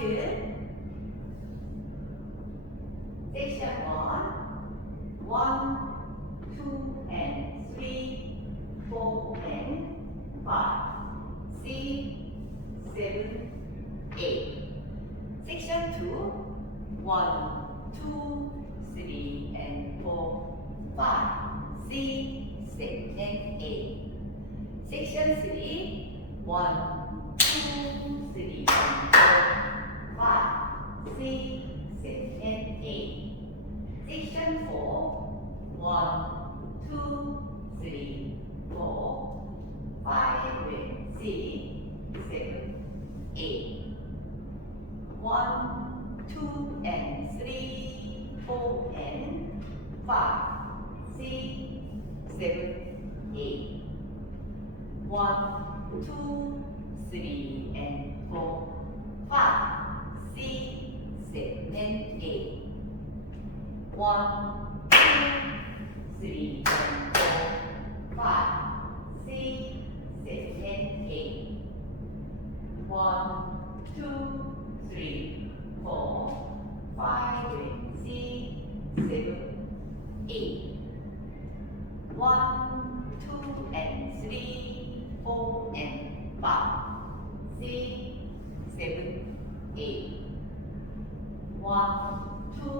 to section 1, 2 and 3, 4 and 5, 6, 7, 8. Section 2, 1, 2, 3 and 4, 5, 6, 7 and 8. Section 3, 1, 2, 3 and 4, 5, 6, 7 and 8. Section 4, 1, 2, 3, 4, 5 and 6, 7, 8. 1, 2 and 3, 4 and 5, 6, 7, 8. 1, 2, 3 and 4, 5, 6, 7 and 8. 1, 2, 3 and 4, 5, 6, 7 and 8. 1, 2, 3, 4, 5 and 6, 7, 8. 1, 2 and 3, 4 and 5, 6, 7, 8. 1, 2,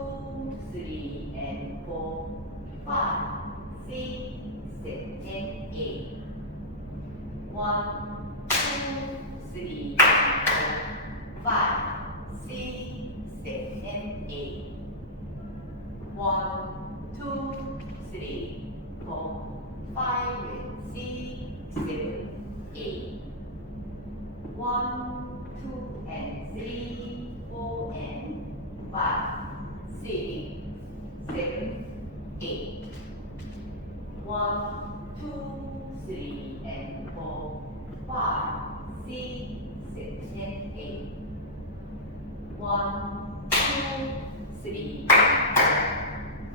3 and 4, 5, 6, 7 and 8. 1, 2, 3 and 4, 5, 6, 7 and 8. 1, 2, 3, 4, 5 and 6, 7, 8. 1, 2 and 3, 4 and 5, 6, 7, 8. 1, 2, 3 and 4, 5, 6, 7 and 8. 1, 2, 3,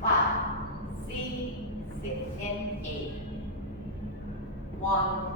5, 6, 7 and 8. 1,